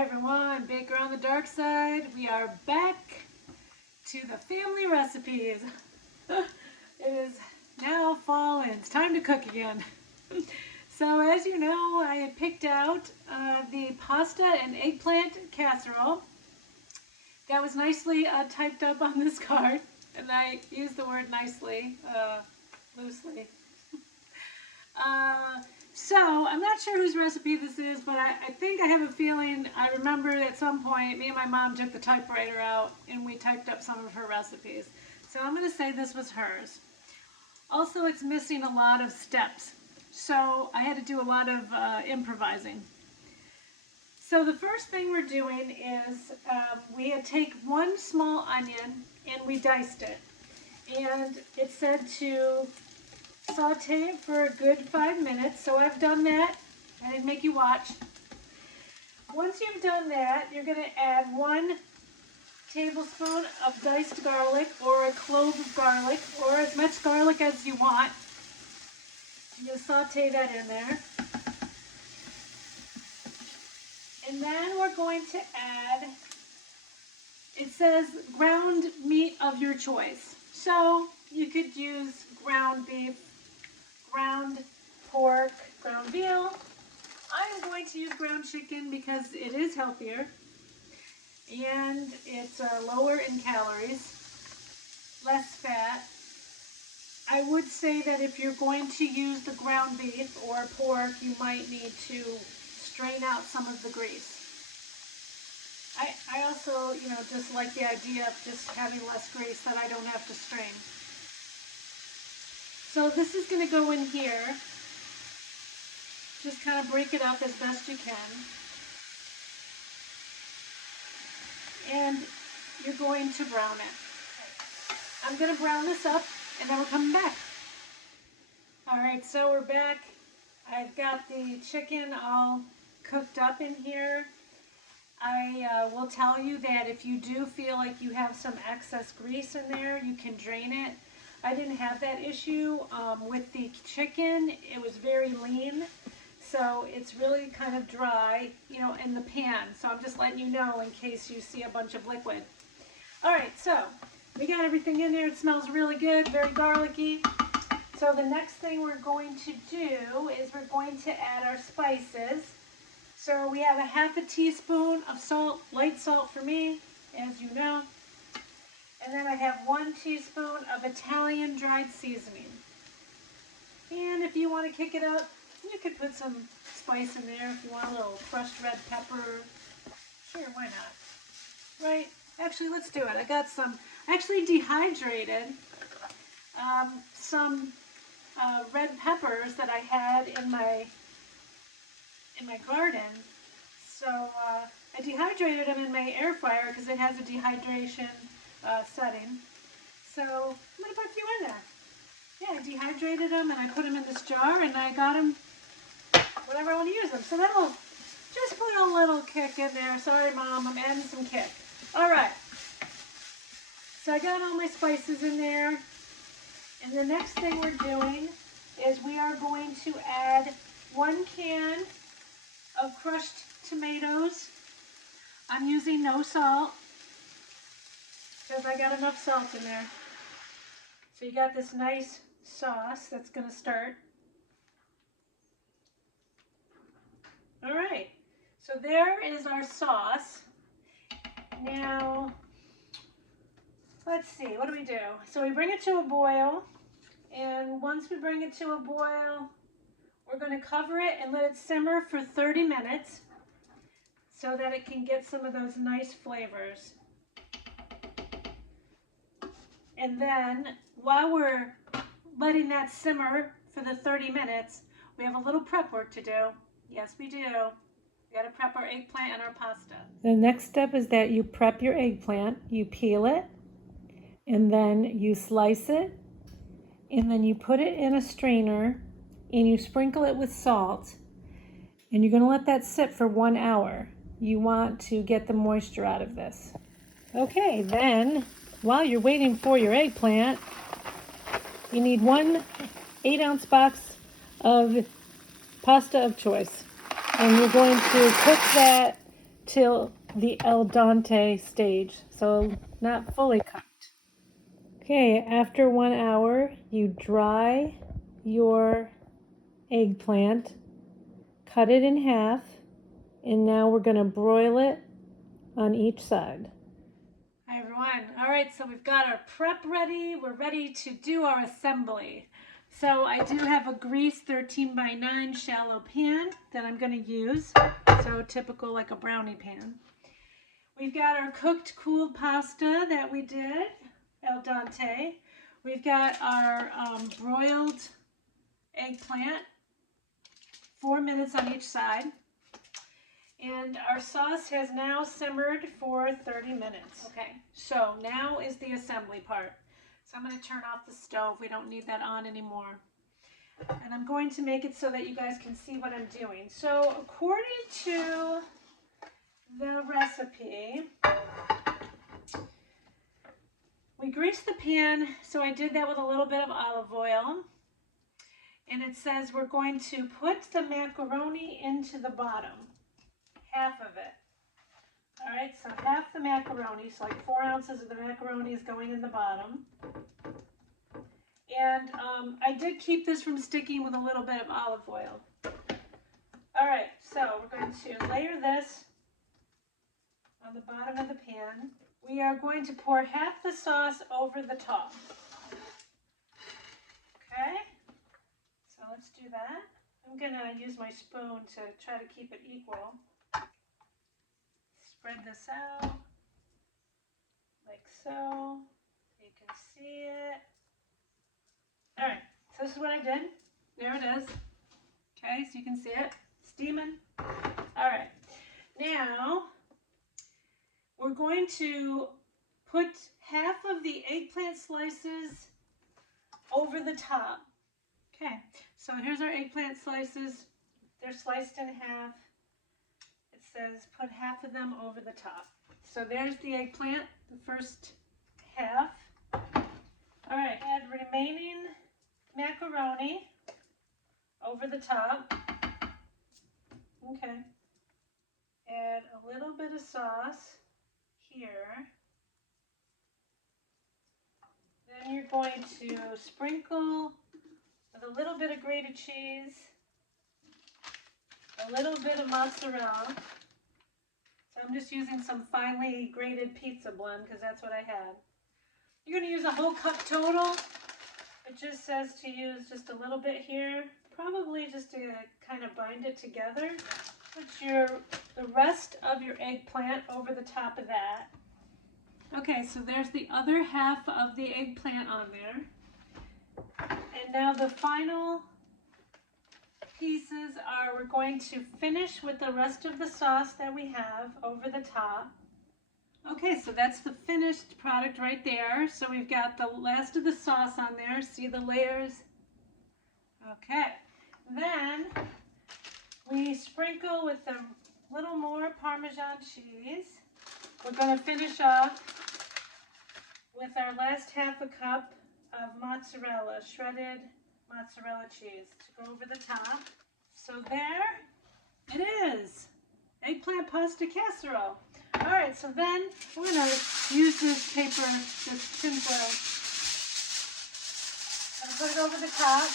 Hi everyone, Baker on the Dark Side. We are back to the family recipes. It is now fall and it's time to cook again. So as you know, I had picked out the pasta and eggplant casserole. That was nicely typed up on this card, and I used the word nicely, loosely. So I'm not sure whose recipe this is, but I think I have a feeling I remember at some point me and my mom took the typewriter out and we typed up some of her recipes. So I'm going to say this was hers. Also, it's missing a lot of steps, so I had to do a lot of improvising. So the first thing we're doing is we take one small onion and we diced it. And it said to saute it for a good 5 minutes, so I've done that. I didn't make you watch. Once you've done that, you're going to add 1 tablespoon of diced garlic or a clove of garlic, or as much garlic as you want. You saute that in there. And then we're going to add, it says ground meat of your choice. So you could use ground beef, ground pork, ground veal. I'm going to use ground chicken because it is healthier and it's lower in calories, less fat. I would say that if you're going to use the ground beef or pork, you might need to strain out some of the grease. I also, just like the idea of just having less grease that I don't have to strain. So this is going to go in here. Just kind of break it up as best you can. And you're going to brown it. I'm going to brown this up and then we're coming back. Alright, so we're back. I've got the chicken all cooked up in here. I will tell you that if you do feel like you have some excess grease in there, you can drain it. I didn't have that issue with the chicken. It was very lean, so it's really kind of dry, in the pan. So I'm just letting you know in case you see a bunch of liquid. All right, so we got everything in there. It smells really good, very garlicky. So the next thing we're going to do is we're going to add our spices. So we have a ½ teaspoon of salt, light salt for me, as you know. And then I have 1 teaspoon of Italian dried seasoning. And if you want to kick it up, you could put some spice in there if you want a little crushed red pepper. Sure, why not? Right? Actually, let's do it. I got some, I actually dehydrated some red peppers that I had in my garden. So I dehydrated them in my air fryer because it has a dehydration setting. So I'm going to put a few in there. Yeah, I dehydrated them and I put them in this jar and I got them whenever I want to use them. So that'll just put a little kick in there. Sorry, Mom, I'm adding some kick. All right. So I got all my spices in there. And the next thing we're doing is we are going to add 1 can of crushed tomatoes. I'm using no salt because I got enough salt in there. So you got this nice sauce that's going to start. All right, so there is our sauce. Now, let's see, what do we do? So we bring it to a boil, and once we bring it to a boil, we're going to cover it and let it simmer for 30 minutes so that it can get some of those nice flavors. And then while we're letting that simmer for the 30 minutes, we have a little prep work to do. Yes, we do. We got to prep our eggplant and our pasta. The next step is that you prep your eggplant. You peel it, and then you slice it, and then you put it in a strainer, and you sprinkle it with salt, and you're going to let that sit for 1 hour. You want to get the moisture out of this. Okay, then while you're waiting for your eggplant, you need 1 8-ounce box of pasta of choice. And you're going to cook that till the al dente stage, so not fully cooked. Okay, after 1 hour, you dry your eggplant, cut it in half, and now we're going to broil it on each side. Hi everyone. All right, so we've got our prep ready. We're ready to do our assembly. So I do have a greased 13x9 shallow pan that I'm going to use. So typical like a brownie pan. We've got our cooked cooled pasta that we did, al dente. We've got our broiled eggplant, 4 minutes on each side. And our sauce has now simmered for 30 minutes. Okay, so now is the assembly part. So I'm going to turn off the stove. We don't need that on anymore. And I'm going to make it so that you guys can see what I'm doing. So according to the recipe, we greased the pan. So I did that with a little bit of olive oil. And it says we're going to put the macaroni into the bottom. Half of it. All right, so half the macaroni, so like 4 ounces of the macaroni is going in the bottom. And I did keep this from sticking with a little bit of olive oil. All right, so we're going to layer this on the bottom of the pan. We are going to pour half the sauce over the top. Okay, so let's do that. I'm going to use my spoon to try to keep it equal. Spread this out like so. You can see it. All right, so this is what I did. There it is. Okay, so you can see it. Steaming. All right, now we're going to put half of the eggplant slices over the top. Okay, so here's our eggplant slices. They're sliced in half. It says put half of them over the top. So there's the eggplant, the first half. All right, add remaining macaroni over the top. Okay. Add a little bit of sauce here. Then you're going to sprinkle with a little bit of grated cheese, a little bit of mozzarella. So I'm just using some finely grated pizza blend because that's what I had. You're going to use a whole cup total. It just says to use just a little bit here, probably just to kind of bind it together. Put the rest of your eggplant over the top of that. Okay, so there's the other half of the eggplant on there. And now the final pieces are, we're going to finish with the rest of the sauce that we have over the top. Okay, so that's the finished product right there. So we've got the last of the sauce on there. See the layers? Okay. Then we sprinkle with a little more Parmesan cheese. We're going to finish off with our last half a cup of mozzarella, shredded mozzarella cheese to go over the top. So there it is. Eggplant pasta casserole. All right, so then we're going to use this paper, this tin foil. I'm going to put it over the top.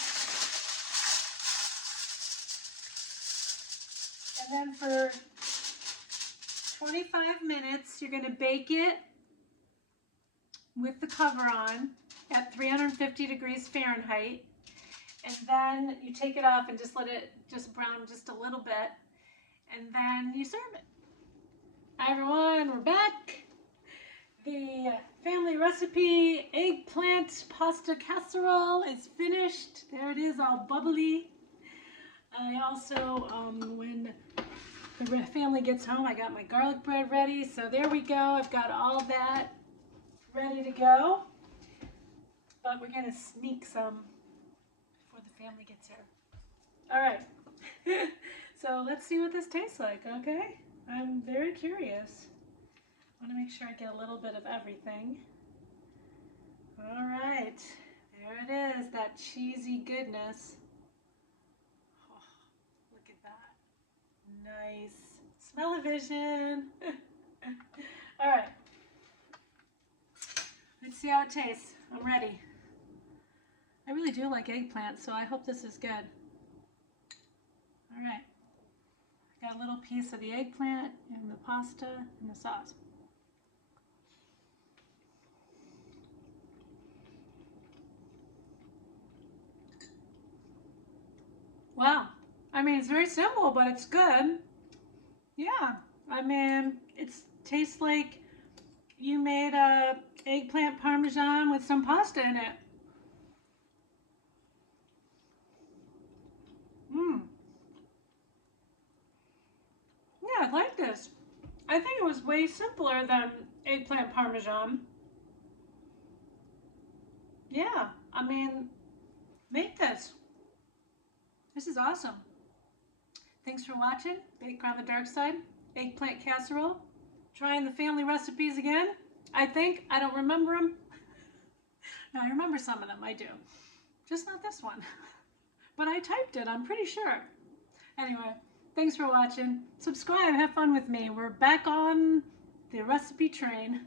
And then for 25 minutes, you're going to bake it with the cover on at 350 degrees Fahrenheit. And then you take it off and just let it just brown just a little bit. And then you serve it. Hi everyone, we're back. The family recipe eggplant pasta casserole is finished. There it is, all bubbly. I also, when the family gets home, I got my garlic bread ready. So there we go. I've got all that ready to go. But we're going to sneak some before the family gets here. All right. So let's see what this tastes like, okay? I'm very curious. I want to make sure I get a little bit of everything. All right. There it is, that cheesy goodness. Oh, look at that. Nice. Smell-o-vision. All right. Let's see how it tastes. I'm ready. I really do like eggplant, so I hope this is good. All right. Got a little piece of the eggplant and the pasta and the sauce. Wow. I mean, it's very simple, but it's good. Yeah. I mean, it tastes like you made a eggplant parmesan with some pasta in it. Mmm. Yeah, I like this. I think it was way simpler than eggplant parmesan. Yeah, I mean, make this. This is awesome. Thanks for watching. Bake on the Dark Side. Eggplant casserole. Trying the family recipes again. I think. I don't remember them. No, I remember some of them. I do. Just not this one. But I typed it. I'm pretty sure. Anyway, thanks for watching. Subscribe. Have fun with me. We're back on the recipe train.